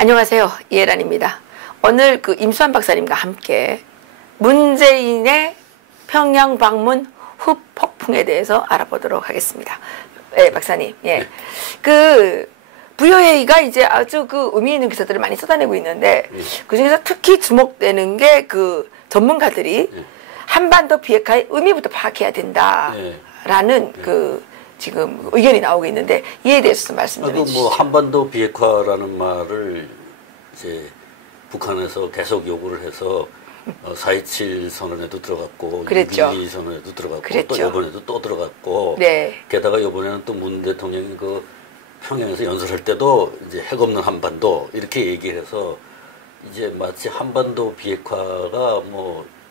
안녕하세요. 이혜란입니다. 오늘 임수환 박사님과 함께 문재인의 평양 방문 후 폭풍에 대해서 알아보도록 하겠습니다. 네, 박사님. 예. 부여회의가 이제 아주 의미 있는 기사들을 많이 쏟아내고 있는데, 그 중에서 특히 주목되는 게 전문가들이 한반도 비핵화의 의미부터 파악해야 된다라는 지금 의견이 나오고 있는데, 이에 대해서 좀 말씀 좀 해주시죠. 한반도 비핵화라는 말을 이제 북한에서 계속 요구를 해서 4.27 선언에도 들어갔고, 그랬죠. 6.12 선언에도 들어갔고, 그랬죠. 또 이번에도 또 들어갔고, 네. 게다가 이번에는 또 문 대통령이 평양에서 연설할 때도 이제 핵 없는 한반도 이렇게 얘기해서 이제 마치 한반도 비핵화가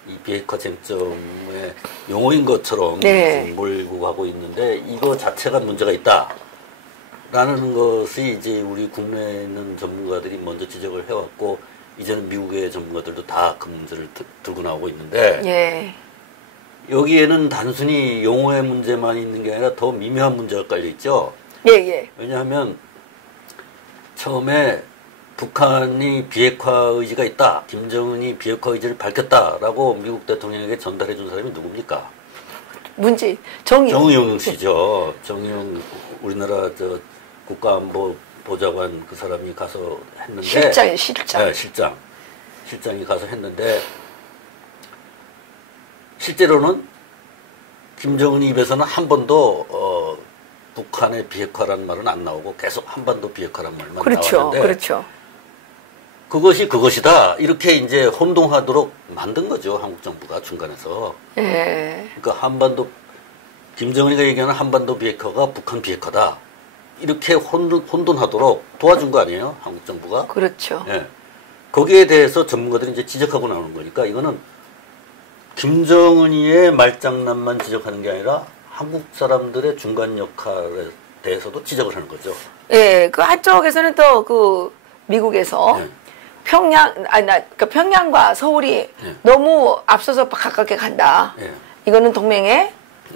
이 비핵화 쟁점의 용어인 것처럼 몰고 가고 있는데, 이거 자체가 문제가 있다라는 것이 이제 우리 국내에 있는 전문가들이 먼저 지적을 해왔고, 이제는 미국의 전문가들도 다 그 문제를 들고 나오고 있는데, 여기에는 단순히 용어의 문제만 있는 게 아니라 더 미묘한 문제가 깔려 있죠. 왜냐하면 처음에 북한이 비핵화 의지가 있다, 김정은이 비핵화 의지를 밝혔다라고 미국 대통령에게 전달해 준 사람이 누굽니까? 문재인, 정의용 씨죠. 정의용 우리나라 국가안보 보좌관 그 사람이 가서 했는데, 실장. 네, 실장이 가서 했는데, 실제로는 김정은 입에서는 한 번도 북한의 비핵화라는 말은 안 나오고 계속 한반도 비핵화라는 말만 나왔는데, 그렇죠. 그것이 그것이다 이렇게 이제 혼동하도록 만든 거죠, 한국 정부가 중간에서. 그러니까 김정은이가 얘기하는 한반도 비핵화가 북한 비핵화다 이렇게 혼돈하도록 도와준 거 아니에요, 한국 정부가? 그렇죠. 거기에 대해서 전문가들이 이제 지적하고 나오는 거니까, 이거는 김정은이의 말장난만 지적하는 게 아니라 한국 사람들의 중간 역할에 대해서도 지적을 하는 거죠. 한쪽에서는 또 미국에서 평양과 서울이 너무 앞서서 가깝게 간다. 이거는 동맹에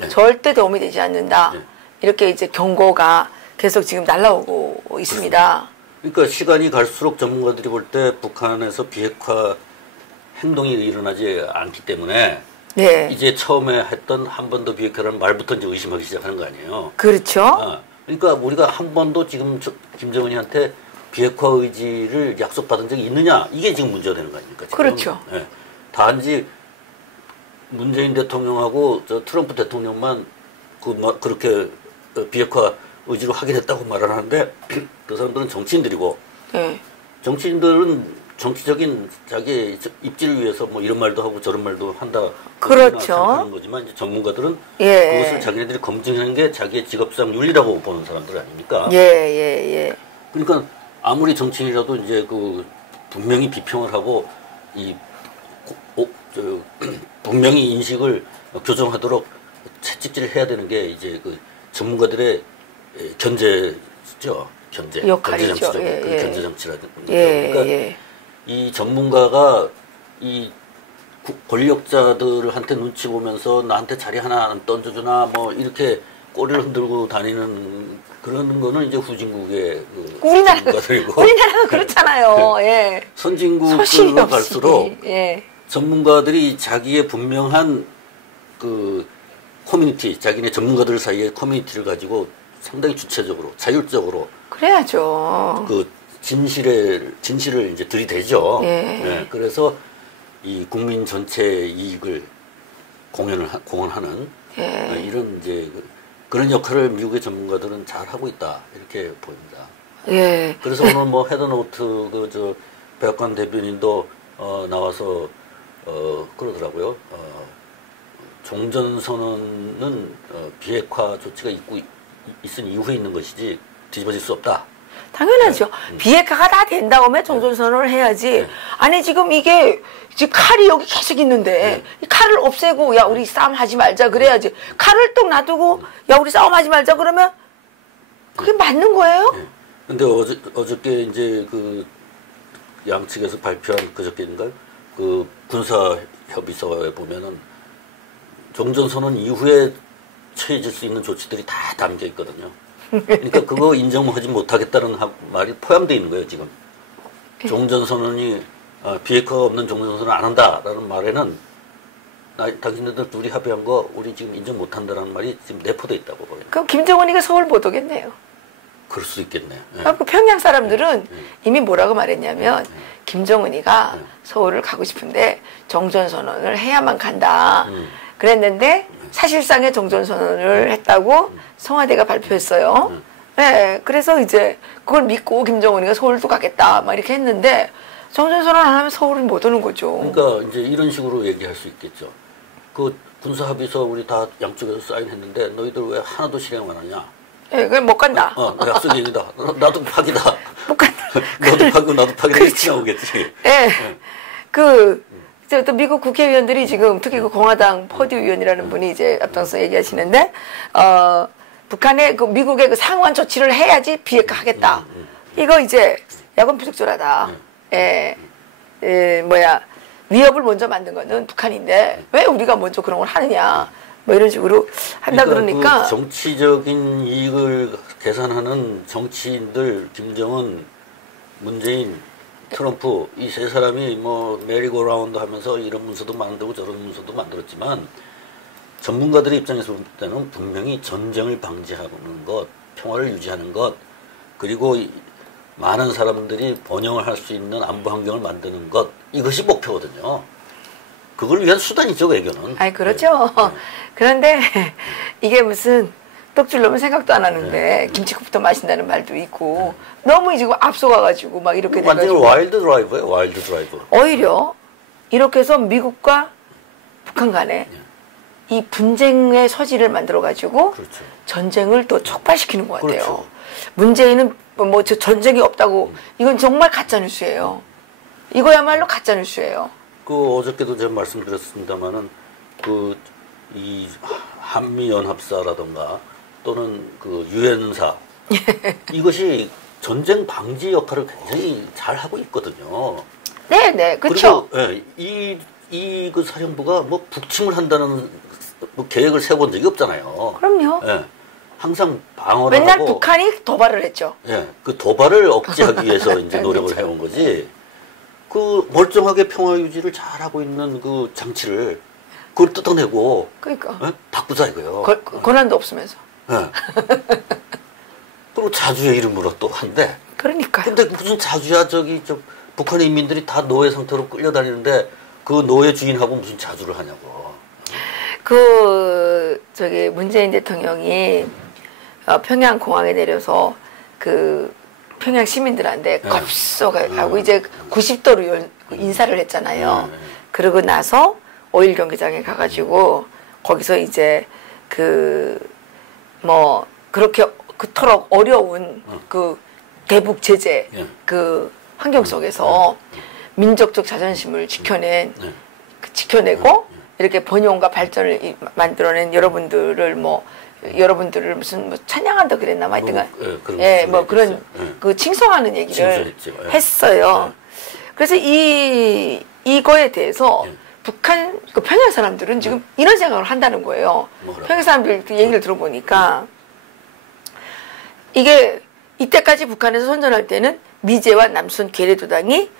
절대 도움이 되지 않는다. 이렇게 이제 경고가 계속 지금 날라오고 있습니다. 그러니까 시간이 갈수록 전문가들이 볼 때 북한에서 비핵화 행동이 일어나지 않기 때문에 이제 처음에 했던 한반도 비핵화라는 말부터 이제 의심하기 시작하는 거 아니에요. 그렇죠. 그러니까 우리가 한 번도 지금 김정은이한테 비핵화 의지를 약속받은 적이 있느냐, 이게 지금 문제가 되는 거 아닙니까? 지금? 그렇죠. 단지 문재인 대통령하고 트럼프 대통령만 그렇게 비핵화 의지로 하게 됐다고 말을 하는데, 그 사람들은 정치인들이고, 정치인들은 정치적인 자기 입지를 위해서 이런 말도 하고 저런 말도 한다. 그렇죠. 하는 거지만, 이제 전문가들은 그것을 자기네들이 검증하는 게 자기의 직업상 윤리라고 보는 사람들 아닙니까? 그러니까 아무리 정치인이라도 이제 분명히 비평을 하고 분명히 인식을 교정하도록 채찍질을 해야 되는 게 이제 전문가들의 견제죠. 역할이죠. 견제 장치라든가. 그러니까 이 전문가가 이 권력자들한테 눈치 보면서 나한테 자리 하나 안 던져주나 이렇게 꼬리를 흔들고 다니는 그런 거는 이제 후진국의 우리나라가 그렇잖아요. 선진국으로 갈수록 전문가들이 자기의 분명한 커뮤니티, 자기네 전문가들 사이의 커뮤니티를 가지고 상당히 주체적으로, 자율적으로 그래야죠. 진실을 이제 들이대죠. 그래서 이 국민 전체의 이익을 공헌하는 이런 이제 그런 역할을 미국의 전문가들은 잘 하고 있다, 이렇게 보입니다. 그래서 오늘 헤더노트 백악관 대변인도 나와서 그러더라고요. 종전선언은 비핵화 조치가 있은 이후에 있는 것이지 뒤집어질 수 없다. 당연하죠. 비핵화가 다 된다고 하면 종전선언을 해야지. 아니 지금 칼이 여기 계속 있는데 이 칼을 없애고 우리 싸움하지 말자 그래야지. 칼을 뚝 놔두고 우리 싸움하지 말자 그러면 그게 맞는 거예요? 근데 어저께 이제 양측에서 발표한 그저께인가요? 군사 협의서에 보면은 종전선언 이후에 취해질 수 있는 조치들이 다 담겨 있거든요. 그러니까 그거 인정하지 못하겠다는 말이 포함되어 있는 거예요, 지금. 종전선언이 비핵화가 없는 종전선언 안 한다라는 말에는 당신들 둘이 합의한 거 우리 지금 인정 못한다라는 말이 지금 내포돼 있다고 봐요. 그럼 김정은이가 서울 못 오겠네요. 그럴 수 있겠네요. 그 평양 사람들은 이미 뭐라고 말했냐면 김정은이가 서울을 가고 싶은데 정전선언을 해야만 간다. 그랬는데 사실상의 정전선언을 했다고 청와대가 발표했어요. 네, 그래서 이제 그걸 믿고 김정은이가 서울도 가겠다 막 이렇게 했는데 정전선언 안 하면 서울은 못 오는 거죠. 그러니까 이제 이런 식으로 얘기할 수 있겠죠. 그 군사합의서 우리 다 양쪽에서 사인했는데 너희들 왜 하나도 실행 안 하냐? 예, 그냥 못 간다. 약속 얘기다. 나도 파기다. 못 간다. 너도 파고 나도 파기다. 그렇죠. 이렇게 나오겠지. 예. 또 미국 국회의원들이 지금 특히 그 공화당 퍼듀 의원이라는 분이 이제 앞장서 얘기하시는데, 북한의 그 미국의 그 상호한 조치를 해야지 비핵화 하겠다. 이거 이제 야권 부적절하다. 위협을 먼저 만든 거는 북한인데 왜 우리가 먼저 그런 걸 하느냐. 뭐 이런 식으로 한다 그러니까 그 정치적인 이익을 계산하는 정치인들 김정은, 문재인, 트럼프 이 세 사람이 뭐 메리고라운드 하면서 이런 문서도 만들고 저런 문서도 만들었지만 전문가들의 입장에서 볼 때는 분명히 전쟁을 방지하는 것, 평화를 유지하는 것, 그리고 많은 사람들이 번영을 할 수 있는 안보 환경을 만드는 것, 이것이 목표거든요. 그걸 위한 수단이죠, 외교는. 아이, 그렇죠. 네. 그런데 이게 무슨 떡줄 넣으면 생각도 안 하는데 김치국부터 마신다는 말도 있고 너무 지금 앞서가가지고 막 이렇게 돼가지고. 완전히 와일드 드라이브예요, 와일드 드라이브. 오히려 이렇게 해서 미국과 북한 간에 이 분쟁의 서지를 만들어가지고 그렇죠. 전쟁을 또 촉발시키는 것 같아요. 그렇죠. 문재인은 뭐 저 전쟁이 없다고 이건 정말 가짜뉴스예요. 이거야말로 가짜뉴스예요. 그 어저께도 제가 말씀드렸습니다만은 이 한미연합사라던가 또는 그 유엔사 이것이 전쟁 방지 역할을 굉장히 잘 하고 있거든요. 네, 그렇죠. 그리고 이 그 사령부가 뭐 북침을 한다는 뭐 계획을 세워본 적이 없잖아요. 그럼요. 예. 항상 방어를 맨날 하고 북한이 도발을 했죠. 예, 그 도발을 억제하기 위해서 이제 노력을 그렇죠. 해온 거지. 그 멀쩡하게 평화 유지를 잘하고 있는 그 장치를 그걸 뜯어내고 그러니까 바꾸자 이거요. 권한도 없으면서. 예. 그리고 자주의 이름으로 또 한대. 그러니까. 근데 무슨 자주야 북한의 인민들이 다 노예 상태로 끌려다니는데 그 노예 주인하고 무슨 자주를 하냐고. 문재인 대통령이 평양 공항에 내려서 그 평양 시민들한테 겁속하고 이제 90도로 인사를 했잖아요. 그러고 나서 5일 경기장에 가가지고 거기서 이제 그렇게 그토록 어려운 그 대북 제재 그 환경 속에서 민족적 자존심을 지켜내고 이렇게 번영과 발전을 만들어낸 여러분들을 무슨 찬양한다 그랬나 하여튼간 그런 그 칭송하는 얘기를 했어요. 그래서 이거에 대해서 북한 그 평양 사람들은 지금 이런 생각을 한다는 거예요. 평양 사람들 얘기를 들어보니까 이게 이때까지 북한에서 선전할 때는 미제와 남순 괴뢰도당이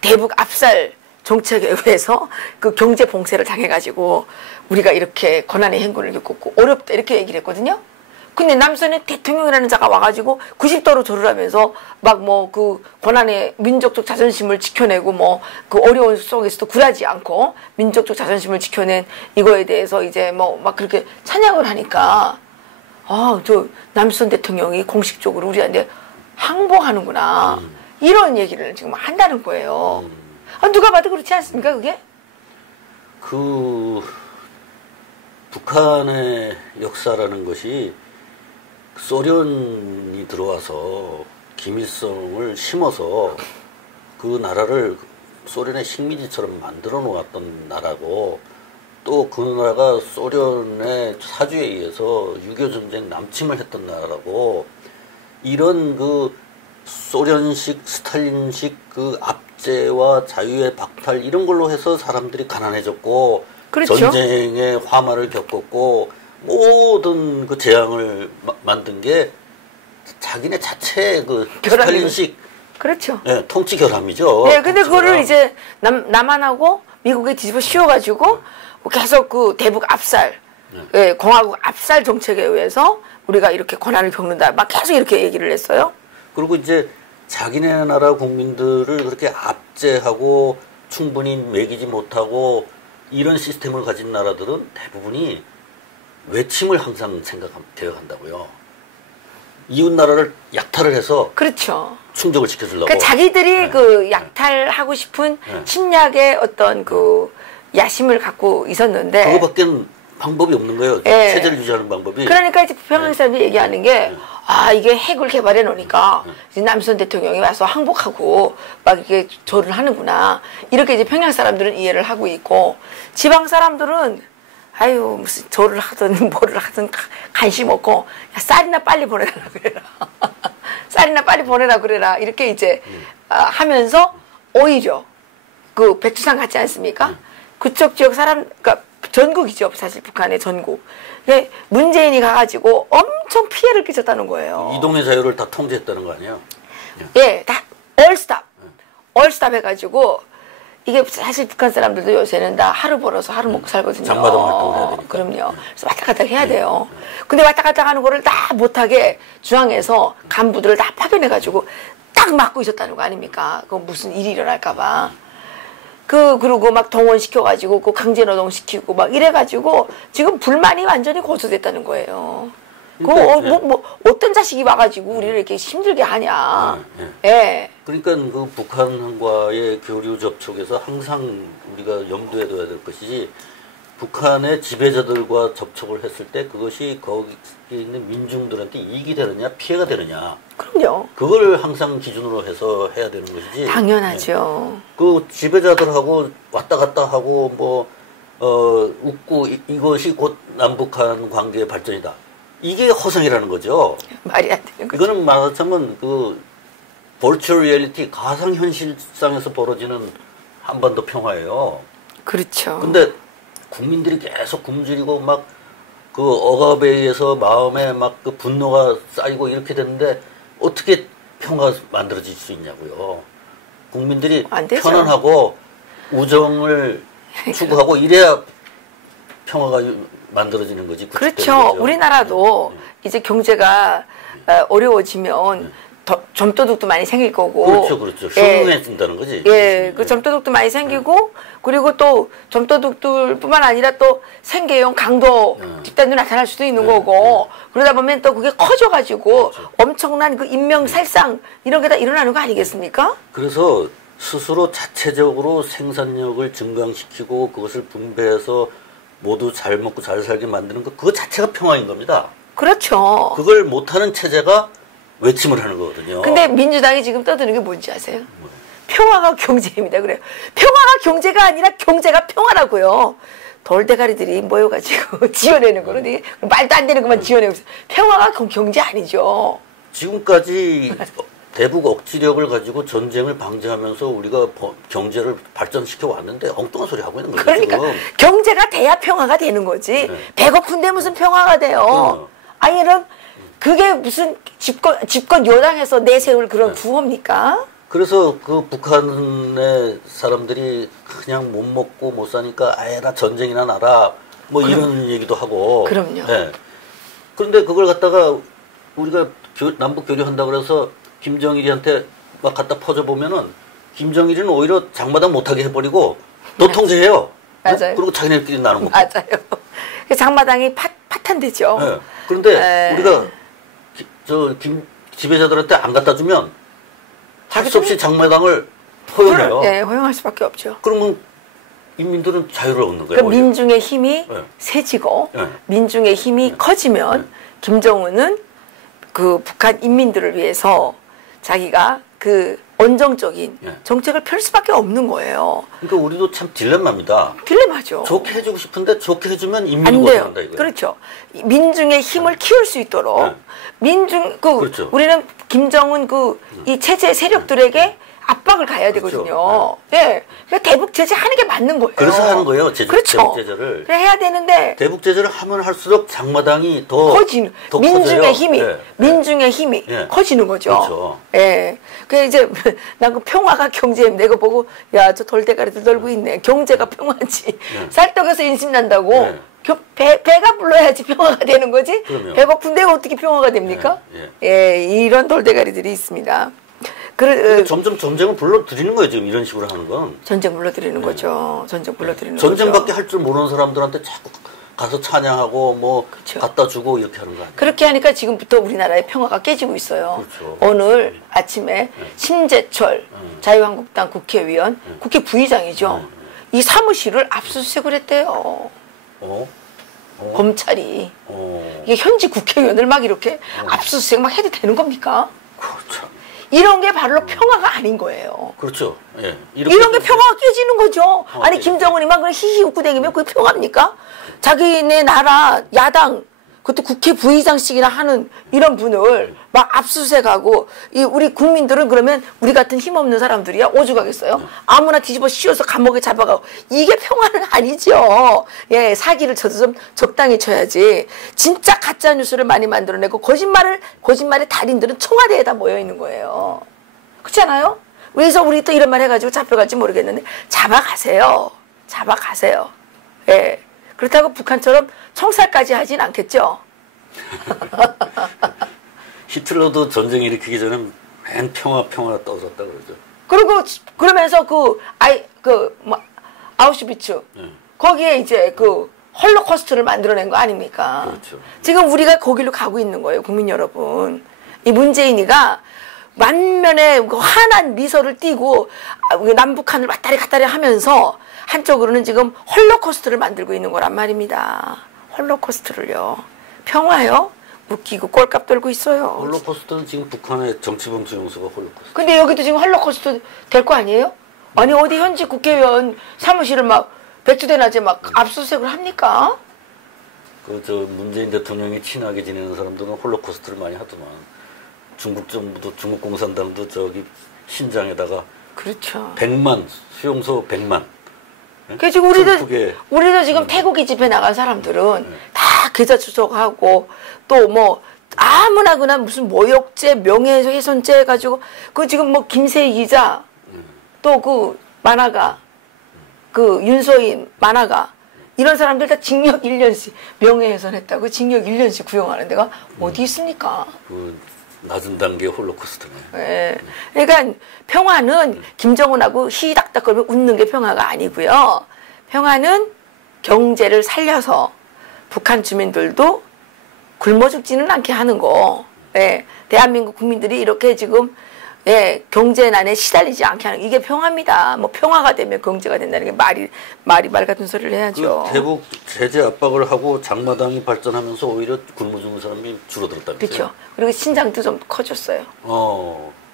대북 압살 정책에 의해서 그 경제 봉쇄를 당해가지고 우리가 이렇게 고난의 행군을 겪고 어렵다 이렇게 얘기를 했거든요. 근데 남선의 대통령이라는 자가 와가지고 90도로 절을 하면서 막 그 고난의 민족적 자존심을 지켜내고 그 어려운 속에서도 굴하지 않고 민족적 자존심을 지켜낸 이거에 대해서 이제 막 그렇게 찬양을 하니까 저 남선 대통령이 공식적으로 우리한테 항복하는구나 이런 얘기를 지금 한다는 거예요. 누가 봐도 그렇지 않습니까, 그게? 북한의 역사라는 것이 소련이 들어와서 김일성을 심어서 그 나라를 소련의 식민지처럼 만들어 놓았던 나라고 또 그 나라가 소련의 사주에 의해서 6.25 전쟁 남침을 했던 나라고 이런 그 소련식, 스탈린식 그 압제와 자유의 박탈 이런 걸로 해서 사람들이 가난해졌고 그렇죠. 전쟁의 화마를 겪었고 모든 그 재앙을 만든 게 자기네 자체의 그 스탈린식 그렇죠. 네, 통치 결함이죠. 네, 근데 그거를 결함. 이제 남한하고 미국에 뒤집어 씌워가지고 계속 그 대북 압살, 예, 공화국 압살 정책에 의해서 우리가 이렇게 고난을 겪는다. 막 계속 이렇게 얘기를 했어요. 그리고 이제 자기네 나라 국민들을 그렇게 압제하고 충분히 먹이지 못하고 이런 시스템을 가진 나라들은 대부분이 외침을 항상 대역한다고요. 이웃 나라를 약탈을 해서 그렇죠. 충족을 시켜주려고. 그러니까 자기들이 네. 그 약탈하고 싶은 네. 침략의 어떤 그 야심을 갖고 있었는데. 그거밖에 방법이 없는 거예요. 네. 체제를 유지하는 방법이. 그러니까 이제 북평양 사람들이 얘기하는 게, 아, 이게 핵을 개발해 놓으니까 이제 남선 대통령이 와서 항복하고 막 이게 절을 하는구나. 이렇게 이제 평양 사람들은 이해를 하고 있고, 지방 사람들은 아유, 무슨 절을 하든 뭐를 하든 관심 없고, 야, 쌀이나 빨리 보내달라 그래라. 쌀이나 빨리 보내라 그래라. 이렇게 이제 하면서 오히려 그 백두산 같지 않습니까? 그쪽 지역 사람, 그러니까 전국이죠. 사실 북한의 전국. 예, 문재인이 가가지고 엄청 피해를 끼쳤다는 거예요. 이동의 자유를 다 통제했다는 거 아니에요? 예, 다 얼스탑 해가지고 이게 사실 북한 사람들도 요새는 다 하루 벌어서 하루 먹고 살거든요. 장마당 활동을 해야 되니까. 그럼요. 그래서 왔다 갔다 해야 돼요. 근데 왔다 갔다 하는 거를 다 못하게 중앙에서 간부들을 다 파견해가지고 딱 막고 있었다는 거 아닙니까? 그 무슨 일이 일어날까봐. 그리고 막 동원시켜가지고, 강제노동 시키고, 막 이래가지고, 지금 불만이 완전히 고조됐다는 거예요. 그러니까, 어떤 자식이 와가지고 우리를 이렇게 힘들게 하냐. 예. 그러니까 그 북한과의 교류 접촉에서 항상 우리가 염두에 둬야 될 것이지, 북한의 지배자들과 접촉을 했을 때 그것이 거기 있는 민중들한테 이익이 되느냐, 피해가 되느냐. 그럼요. 그걸 항상 기준으로 해서 해야 되는 것이지. 당연하죠. 네. 그 지배자들하고 왔다 갔다 하고 웃고 이것이 곧 남북한 관계의 발전이다. 이게 허상이라는 거죠. 말이 안 되는 거죠. 이거는 말하자면 그 버추얼 리얼리티 가상현실상에서 벌어지는 한반도 평화예요. 그렇죠. 근데 국민들이 계속 굶주리고 막 그 억압에 의해서 마음에 막 그 분노가 쌓이고 이렇게 되는데 어떻게 평화가 만들어질 수 있냐고요. 국민들이 편안하고 우정을 추구하고 이래야 평화가 만들어지는 거지. 그렇죠. 우리나라도 이제 경제가 어려워지면 점도둑도 많이 생길 거고. 그렇죠. 흉흉해진다는 거지. 예, 그 점도둑도 많이 생기고, 그리고 또 점도둑들뿐만 아니라 또 생계형 강도 집단도 나타날 수도 있는 거고, 그러다 보면 또 그게 커져가지고 엄청난 그 인명살상 이런 게 다 일어나는 거 아니겠습니까? 그래서 스스로 자체적으로 생산력을 증강시키고 그것을 분배해서 모두 잘 먹고 잘 살게 만드는 것, 그거 자체가 평화인 겁니다. 그렇죠. 그걸 못하는 체제가 외침을 하는 거거든요. 근데 민주당이 지금 떠드는 게 뭔지 아세요? 평화가 경제입니다. 그래요. 평화가 경제가 아니라 경제가 평화라고요. 돌대가리들이 모여가지고 지어내는 거는 말도 안 되는 것만 지어내고 있어요. 평화가 경제 아니죠. 지금까지 대북 억지력을 가지고 전쟁을 방지하면서 우리가 경제를 발전시켜 왔는데 엉뚱한 소리 하고 있는 거죠. 그러니까 지금. 경제가 돼야 평화가 되는 거지. 배고픈데 무슨 평화가 돼요. 아니 그럼 그게 무슨 집권 여당에서 내세울 그런 구호입니까? 그래서 그 북한의 사람들이 그냥 못 먹고 못 사니까 아예 나 전쟁이나 나라 뭐 이런 얘기도 하고. 그럼요. 네. 그런데 그걸 갖다가 우리가 남북 교류한다고 그래서 김정일이한테 막 갖다 퍼져보면은 김정일이는 오히려 장마당 못하게 해버리고 또 통제해요. 맞아요. 그리고 자기네끼리 나는 거. 맞아요. 장마당이 파탄되죠. 네. 그런데 우리가 지배자들한테 안 갖다 주면 할 수 없이 장마당을 허용해요. 네, 허용할 수밖에 없죠. 그러면 인민들은 자유를 얻는 거예요. 그 민중의 힘이 세지고 민중의 힘이 커지면 김정은은 그 북한 인민들을 위해서 자기가 그 온정적인 정책을 펼 수밖에 없는 거예요. 그러니까 우리도 참 딜레마입니다. 딜레마죠. 좋게 해주고 싶은데 좋게 해주면 인민이 안 돼요. 못한다 이거예요. 그렇죠. 민중의 힘을 키울 수 있도록 그렇죠. 우리는 김정은 이 체제 세력들에게 압박을 가야 그렇죠. 되거든요. 예. 그러니까 대북 제재하는 게 맞는 거예요. 그래서 하는 거예요. 그렇죠. 대북 제재를. 그래 해야 되는데 대북 제재를 하면 할수록 장마당이 더 민중의 커져요. 힘이 예. 민중의 힘이 예. 커지는 거죠. 그렇죠. 예. 그 이제 난 그 평화가 경제 내가 보고 야 저 돌대가리들 놀고 있네. 경제가 평화지. 예. 쌀떡에서 인심 난다고. 예. 배가 불러야지 평화가 되는 거지. 그럼요. 배고픈데 어떻게 평화가 됩니까? 예, 이런 돌대가리들이 있습니다. 점점 전쟁을 불러들이는 거예요. 지금 이런 식으로 하는 건. 전쟁 불러들이는 거죠. 전쟁 불러들이는 전쟁밖에 거죠. 할 줄 모르는 사람들한테 자꾸 가서 찬양하고 뭐 그렇죠. 갖다 주고 이렇게 하는 거 아니에요? 그렇게 하니까 지금부터 우리나라의 평화가 깨지고 있어요. 그렇죠. 오늘 아침에 신재철 자유한국당 국회의원, 국회 부의장이죠. 이 사무실을 압수수색을 했대요. 검찰이. 이게 현직 국회의원을 막 이렇게 압수수색 막 해도 되는 겁니까? 그렇죠. 이런 게 바로 평화가 아닌 거예요. 그렇죠. 예. 이런 게 평화가 깨지는 거죠. 아니 예. 김정은이만 그냥 히히 웃고 다니면 그게 평화입니까? 자기네 나라 야당 그것도 국회 부의장씩이나 하는 이런 분을 막 압수수색하고 우리 국민들은 그러면 우리 같은 힘없는 사람들이야 오죽하겠어요? 아무나 뒤집어 씌워서 감옥에 잡아가고 이게 평화는 아니죠. 예, 사기를 쳐도 좀 적당히 쳐야지. 진짜 가짜 뉴스를 많이 만들어내고 거짓말의 달인들은 청와대에다 모여 있는 거예요. 그렇지 않아요? 그래서 우리 또 이런 말 해가지고 잡혀갈지 모르겠는데 잡아가세요. 잡아가세요. 예. 그렇다고 북한처럼 청살까지 하진 않겠죠. 히틀러도 전쟁 일으키기 전에 맨 평화 떠들었다 그러죠. 그리고 그러면서 아우슈비츠 거기에 이제 그 홀로코스트를 만들어낸 거 아닙니까? 그렇죠. 지금 우리가 거기로 가고 있는 거예요, 국민 여러분. 이 문재인이가 만면에 그 환한 미소를 띠고 남북한을 왔다리 갔다리 하면서 한쪽으로는 지금 홀로코스트를 만들고 있는 거란 말입니다. 홀로코스트를요. 평화요? 웃기고 꼴값 돌고 있어요. 홀로코스트는 지금 북한의 정치범수 용수가 홀로코스트. 근데 여기도 지금 홀로코스트 될 거 아니에요? 아니 어디 현직 국회의원 사무실을 막 백주대 낮에 막 압수수색을 합니까? 문재인 대통령이 친하게 지내는 사람들은 홀로코스트를 많이 하더만. 중국 정부도 중국 공산당도 저기 신장에다가 그렇죠. 100만 수용소 100만. 그 지금 우리도 지금 태국이 집회 나간 사람들은 다 계좌 추적하고 또 뭐 아무나 그나 무슨 모욕죄, 명예훼손죄 해가지고 그 지금 뭐 김세희 기자 또 그 만화가 그 윤소인 만화가 이런 사람들 다 징역 1년씩 명예훼손했다고 징역 1년씩 구형하는 데가 어디 있습니까? 그 낮은 단계 홀로코스트네. 네. 그러니까 평화는 김정은하고 히닥닥거리며 웃는 게 평화가 아니고요. 평화는 경제를 살려서 북한 주민들도 굶어 죽지는 않게 하는 거. 예. 대한민국 국민들이 이렇게 지금 경제난에 시달리지 않게 하는 이게 평화입니다. 뭐 평화가 되면 경제가 된다는 게 말이 말 같은 소리를 해야죠. 대북 제재 압박을 하고 장마당이 발전하면서 오히려 굶어 죽는 사람이 줄어들었다면서요? 그렇죠. 그리고 신장도 좀 커졌어요.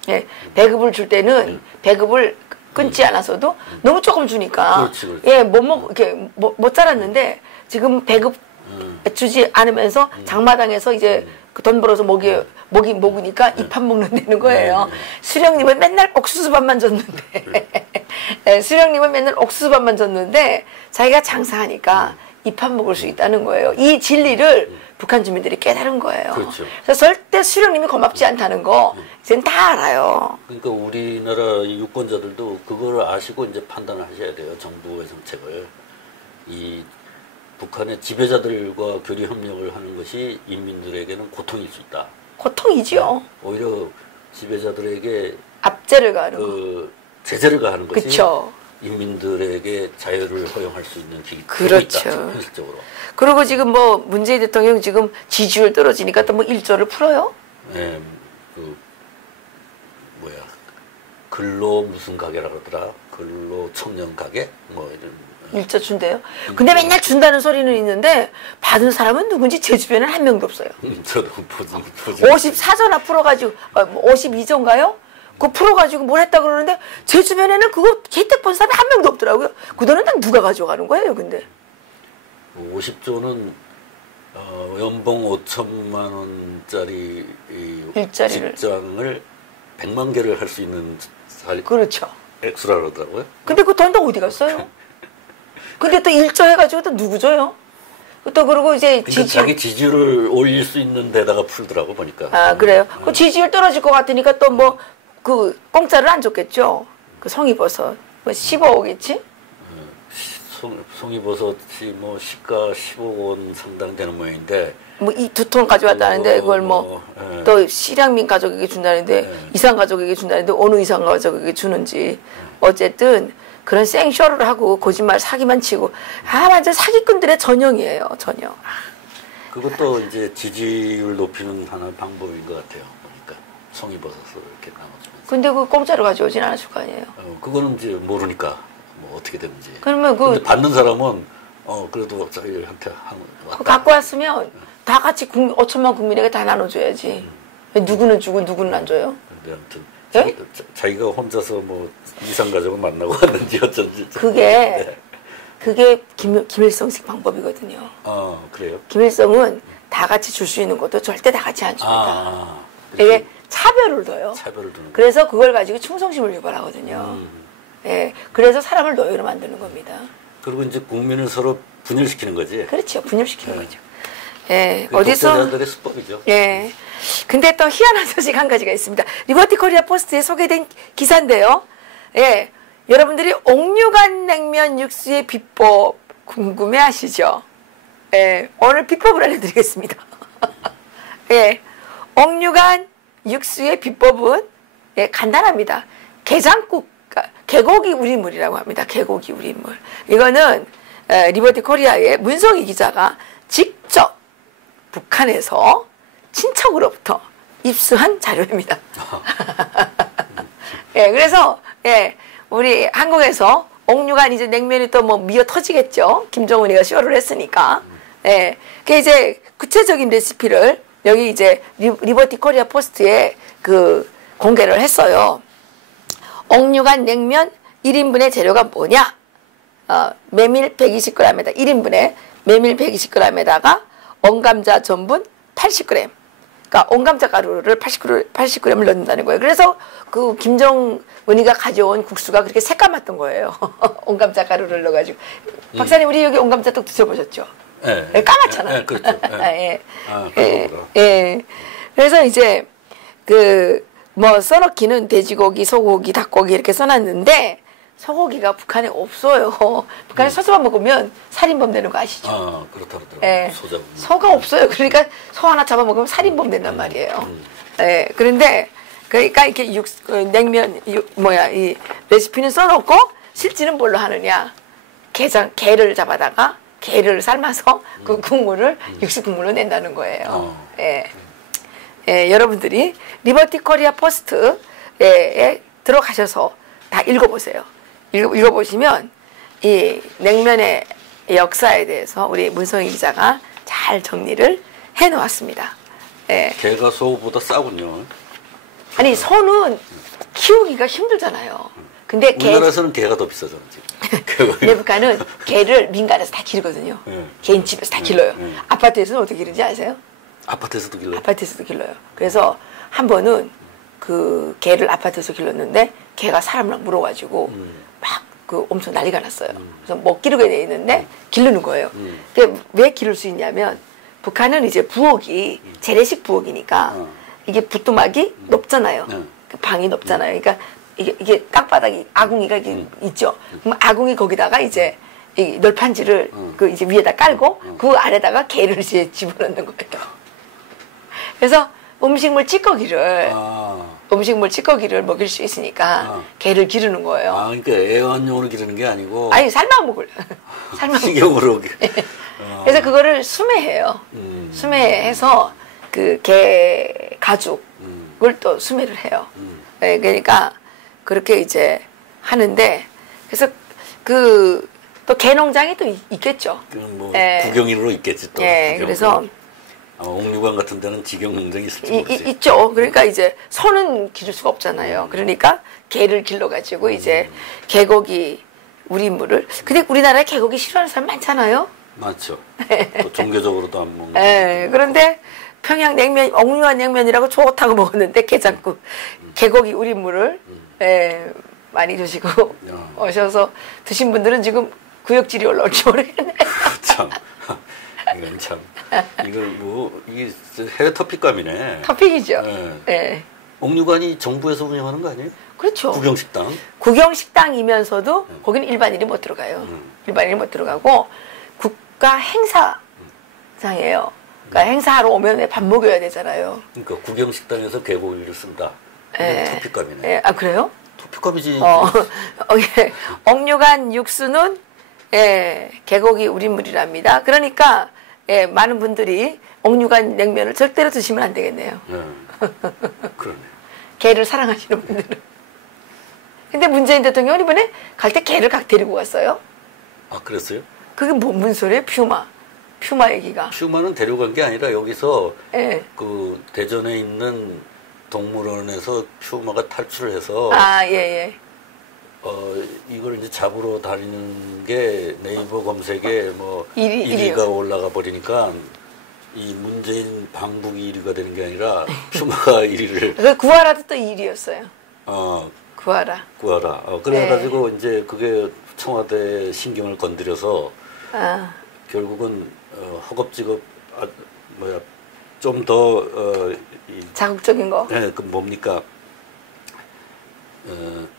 예. 배급을 줄 때는 배급을 끊지 않아서도 너무 조금 주니까 그렇지. 못 자랐는데 지금 배급 주지 않으면서 장마당에서 이제 그 돈 벌어서 먹으니까 입밥 먹는다는 거예요. 수령님은 맨날 옥수수밥만 줬는데 수령님은 맨날 옥수수밥만 줬는데 자기가 장사하니까 입밥 먹을 수 있다는 거예요. 이 진리를 북한 주민들이 깨달은 거예요. 그렇죠. 그래서 절대 수령님이 고맙지 않다는 거 이제는 다 알아요. 그러니까 우리나라 유권자들도 그걸 아시고 이제 판단을 하셔야 돼요. 정부의 정책을. 이 북한의 지배자들과 교류 협력을 하는 것이 인민들에게는 고통일 수 있다. 고통이지요. 오히려 지배자들에게 압제를 가하는 그 제재를 가하는 것이 그쵸. 인민들에게 자유를 허용할 수 있는 길이 그렇죠. 있다. 현실적으로. 그리고 지금 뭐 문재인 대통령 지금 지지율 떨어지니까 또 뭐 1조를 풀어요? 네, 근로 무슨 가게라 그러더라. 근로 청년 가게 뭐 이런. 1조 준대요. 근데 맨날 준다는 소리는 있는데 받은 사람은 누군지 제 주변에는 한 명도 없어요. 저도 보지. 54조나 풀어가지고 52조인가요? 그거 풀어가지고 뭘 했다 그러는데 제 주변에는 그거 혜택 본 사람이 한 명도 없더라고요. 그 돈은 다 누가 가져가는 거예요, 근데? 50조는 연봉 5천만 원짜리 일자리를. 직장을 100만 개를 할 수 있는 그렇죠. 액수라 그러더라고요. 근데 그 돈 다 어디 갔어요? 근데 또 일조해가지고 또 누구 줘요? 또 그러고 이제 그러니까 자기 지지율을 올릴 수 있는 데다가 풀더라고 보니까. 아 그래요? 그 지지율 떨어질 것 같으니까 또 뭐 그 공짜를 안 줬겠죠? 그 송이버섯 뭐 15억이지? 송이버섯이 뭐 시가 15억 원 상당 되는 모양인데. 뭐 이 2톤 가져왔다는데 그걸 뭐 또 실향민 가족에게 준다는데 이상 가족에게 준다는데 어느 이상 가족에게 주는지 어쨌든 그런 생쇼를 하고 거짓말 사기만 치고 완전 사기꾼들의 전형이에요 전형. 그것도 이제 지지율 높이는 하나의 방법인 것 같아요. 보니까 송이버섯을 이렇게 나눠주면서. 근데 그 공짜로 가져오진 않았을 거 아니에요. 그거는 이제 모르니까 뭐 어떻게 되는지. 그러면 근데 받는 사람은 그래도 저희한테 그 갖고 왔으면 다 같이 5천만 국민에게 다 나눠줘야지. 누구는 주고 누구는 안 줘요? 근데 아무튼 예? 자기가 혼자서 뭐 이상 가족을 만나고 왔는지 어쩐지. 그게 김일성식 방법이거든요. 그래요? 김일성은 다 같이 줄 수 있는 것도 절대 다 같이 안 줍니다. 이게 차별을 둬요. 차별을 두는. 그래서 그걸 가지고 충성심을 유발하거든요. 예, 그래서 사람을 노예로 만드는 겁니다. 그리고 이제 국민을 서로 분열시키는 거지. 그렇죠. 분열시키는 거죠. 예, 어디서? 독자들의 수법이죠. 예. 근데 또 희한한 소식 한 가지가 있습니다. 리버티 코리아 포스트에 소개된 기사인데요. 예. 여러분들이 옥류관 냉면 육수의 비법 궁금해 하시죠? 예. 오늘 비법을 알려드리겠습니다. 예. 옥류관 육수의 비법은 예, 간단합니다. 게장국, 개고기 우린물이라고 합니다. 개고기 우린물. 이거는 리버티 코리아의 문성희 기자가 직접 북한에서 친척으로부터 입수한 자료입니다. 예, 그래서 예, 우리 한국에서 옥류관 이제 냉면이 또 뭐 미어 터지겠죠. 김정은이가 쇼를 했으니까. 예, 그 이제 구체적인 레시피를 여기 이제 리버티 코리아 포스트에 그 공개를 했어요. 옥류관 냉면 1인분의 재료가 뭐냐? 메밀 120g에다 1인분에 메밀 120g에다가 온감자 전분 80g. 그러니까 온감자 가루를 80g을 넣는다는 거예요. 그래서 그 김정은이가 가져온 국수가 그렇게 새까맣던 거예요. 온감자 가루를 넣어가지고. 박사님 우리 여기 온감자떡 드셔보셨죠? 네. 까맣잖아요. 네, 그렇죠. 네. 예. 예. 그래서 이제 뭐 써놓기는 돼지고기, 소고기, 닭고기 이렇게 써놨는데 소고기가 북한에 없어요. 북한에 소서만 먹으면 살인범 되는 거 아시죠? 그렇다 그러더라고요. 예. 소가 없어요. 그러니까 소 하나 잡아먹으면 살인범 된단 말이에요. 예. 그런데 그러니까 이렇게 냉면 이 레시피는 써놓고 실제는 뭘로 하느냐? 게를 잡아다가 게를 삶아서 그 국물을 육수 국물로 낸다는 거예요. 예. 예, 여러분들이 리버티 코리아 포스트에 들어가셔서 다 읽어보세요. 읽어보시면 이 냉면의 역사에 대해서 우리 문성희 기자가 잘 정리를 해놓았습니다. 예. 게가 소보다 싸군요. 아니 소는 키우기가 힘들잖아요. 근데 우리나라에서는 게가 더 비싸잖아 지금. 내북한은 게를 민간에서 다 기르거든요. 개인 집에서 다 길러요. 아파트에서는 어떻게 기르는지 아세요? 아파트에서도 길러요? 아파트에서도 길러요. 그래서 한 번은 그 개를 아파트에서 길렀는데 개가 사람을 물어가지고 막 그 엄청 난리가 났어요. 그래서 못 기르게 돼 있는데 기르는 거예요. 왜 기를 수 있냐면 북한은 이제 부엌이 재래식 부엌이니까 이게 부뚜막이 높잖아요. 그 방이 높잖아요. 그러니까 이게 땅바닥이 아궁이가 있죠. 그럼 아궁이 거기다가 이제 이 널판지를 그 이제 위에다 깔고 그 아래다가 개를 이제 집어넣는 거예요. 그래서 음식물 찌꺼기를 먹일 수 있으니까 개를 기르는 거예요. 그러니까 애완용으로 기르는 게 아니고. 아니 삶아 먹을. 식용으로. 그래서 그거를 수매해요. 수매해서 그 개 가죽을 또 수매를 해요. 네, 그러니까 그렇게 이제 하는데 그래서 그 또 개 농장이 또 있겠죠. 뭐 구경일로 있겠지 또. 예, 그래서. 옥류관 같은 데는 직영 농장이 있을지 모르지. 있죠. 그러니까 이제 소는 기를 수가 없잖아요. 그러니까 개를 길러가지고 이제 개고기 우린물을. 근데 우리나라에 개고기 싫어하는 사람 많잖아요. 많죠. 또 종교적으로도 안 먹는. 예. 그런데 평양 냉면, 옥류관 냉면이라고 좋다고 먹었는데 게장국, 개고기 우린물을 예, 많이 드시고 오셔서 드신 분들은 지금 구역질이 올라올지 모르겠네. 참, 이건 참, 이거 뭐, 이게 해외 터픽감이네. 토픽이죠. 네. 예. 옥류관이 정부에서 운영하는 거 아니에요? 그렇죠. 국영식당. 국영식당이면서도 거기는 일반인이 못 들어가요. 일반인이 못 들어가고 국가 행사장이에요. 그러니까 행사하러 오면 밥 먹여야 되잖아요. 그러니까 국영식당에서 개고기를 쓴다. 예. 토픽감이네. 예. 아 그래요? 토픽감이지. 예. 옥류관 육수는 예, 개고기 우린물이랍니다. 그러니까 예, 많은 분들이 옥류관 냉면을 절대로 드시면 안 되겠네요. 그러네. 개를 사랑하시는 분들은. 근데 문재인 대통령은 이번에 갈 때 개를 각 데리고 갔어요. 아, 그랬어요? 그게 뭔 소리예요? 퓨마 얘기가. 퓨마는 데려간 게 아니라 여기서 예. 그 대전에 있는 동물원에서 퓨마가 탈출을 해서 아, 예, 예. 이걸 이제 잡으러 다니는 게 네이버 검색에 뭐 1위요. 1위가 올라가 버리니까 이 문재인 방북이 1위가 되는 게 아니라 퓨마가 1위를 그 구하라도 또 1위였어요. 구하라. 구하라. 그래가지고 이제 그게 청와대 신경을 건드려서 결국은 허겁지겁 좀 더 자극적인 거. 네, 그 뭡니까? 그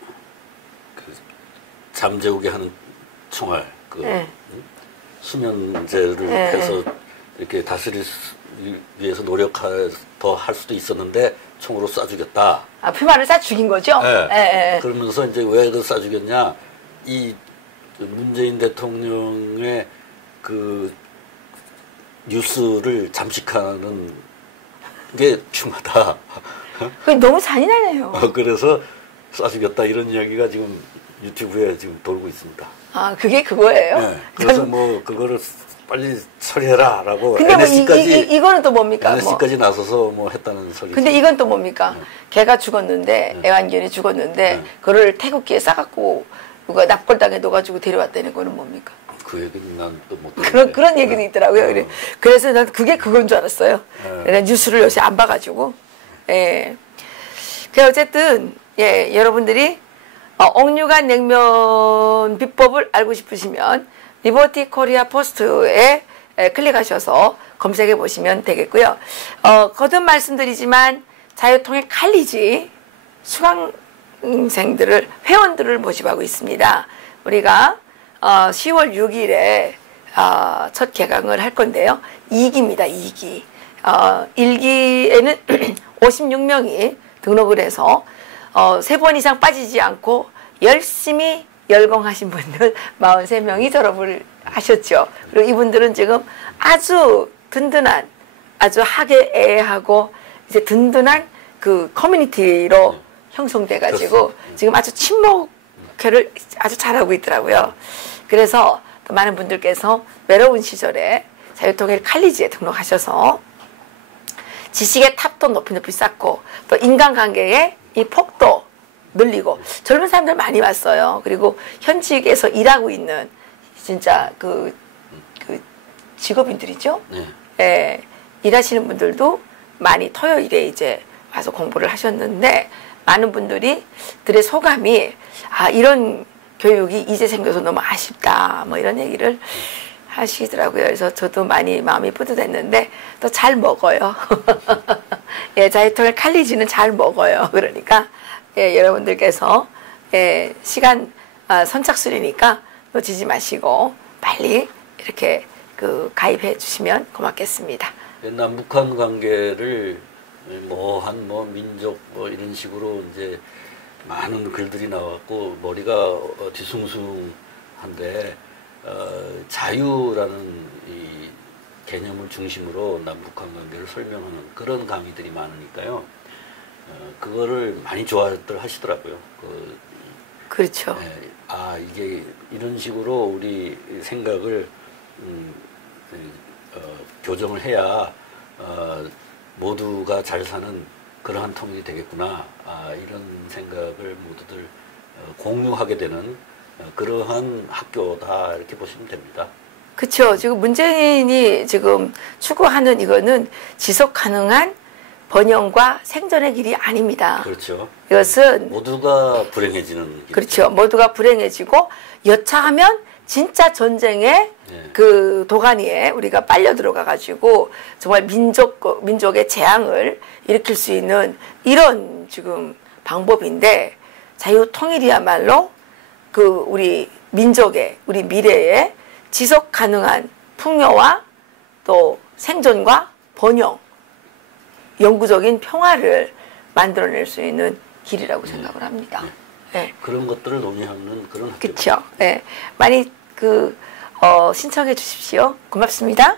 잠재우게 하는 총알, 수면제를 해서 이렇게 다스릴 위해서 더 할 수도 있었는데 총으로 쏴 죽였다. 아, 퓨마를 쏴 죽인 거죠? 네. 그러면서 이제 왜 그 쏴 죽였냐? 이 문재인 대통령의 그 뉴스를 잠식하는 게 퓨마다. 그게 너무 잔인하네요. 그래서 쏴 죽였다 이런 이야기가 지금 유튜브에 지금 돌고 있습니다. 아, 그게 그거예요? 네. 그래서 뭐 그거를 빨리 처리해라라고 근데 NSC까지 이거는 또 뭡니까? NSC까지 나서서 뭐 했다는 소리. 근데 이건 또 뭡니까? 개가 죽었는데 애완견이 죽었는데 그거를 태극기에 싸갖고 누가 납골당에 넣어가지고 데려왔다는 거는 뭡니까? 그 얘기는 난 또 못 그런 얘기도 있더라고요. 그래서 난 그게 그건 줄 알았어요. 내가 뉴스를 요새 안 봐가지고. 예. 그 어쨌든 예, 여러분들이 옥류관 냉면 비법을 알고 싶으시면 리버티 코리아 포스트에 클릭하셔서 검색해 보시면 되겠고요. 거듭 말씀드리지만 자유통일 칼리지 수강생들을 회원들을 모집하고 있습니다. 우리가 10월 6일에 첫 개강을 할 건데요. 2기입니다. 2기. 1기에는 56명이 등록을 해서 3번 이상 빠지지 않고 열심히 열공하신 분들 43명이 졸업을 하셨죠. 그리고 이분들은 지금 아주 든든한, 아주 학예애하고 이제 든든한 그 커뮤니티로 형성돼가지고 지금 아주 친목회를 아주 잘하고 있더라고요. 그래서 또 많은 분들께서 외로운 시절에 자유통일 칼리지에 등록하셔서 지식의 탑도 높이 쌓고 또 인간관계의 이 폭도 늘리고 젊은 사람들 많이 왔어요. 그리고 현직에서 일하고 있는 진짜 그 직업인들이죠. 예, 일하시는 분들도 많이 토요일에 이제 와서 공부를 하셨는데 많은 분들이 들의 소감이 이런 교육이 이제 생겨서 너무 아쉽다 뭐 이런 얘기를 하시더라고요. 그래서 저도 많이 마음이 뿌듯했는데 또 잘 먹어요. 예, 자유통일 칼리지는 잘 먹어요. 그러니까 예, 여러분들께서 예, 시간 선착순이니까 놓치지 마시고 빨리 이렇게 가입해 주시면 고맙겠습니다. 남북한 관계를 민족 이런 식으로 이제 많은 글들이 나왔고 머리가 뒤숭숭한데 자유라는 이 개념을 중심으로 남북한 관계를 설명하는 그런 강의들이 많으니까요. 그거를 많이 좋아들 하시더라고요. 그렇죠. 이게 이런 식으로 우리 생각을 교정을 해야 모두가 잘 사는 그러한 통일이 되겠구나. 이런 생각을 모두들 공유하게 되는 그러한 학교다 이렇게 보시면 됩니다. 그렇죠. 지금 문재인이 지금 추구하는 이거는 지속 가능한 번영과 생존의 길이 아닙니다. 그렇죠. 이것은 모두가 불행해지는 길이죠. 그렇죠. 모두가 불행해지고 여차하면 진짜 전쟁의 네. 그 도가니에 우리가 빨려 들어가 가지고 정말 민족의 재앙을 일으킬 수 있는 이런 지금 방법인데 자유통일이야말로 그 우리 민족의 우리 미래의 지속 가능한 풍요와 또 생존과 번영, 영구적인 평화를 만들어낼 수 있는 길이라고 생각을 합니다. 네. 그런 것들을 논의하는 그런 학교. 그렇죠. 네. 많이 신청해 주십시오. 고맙습니다.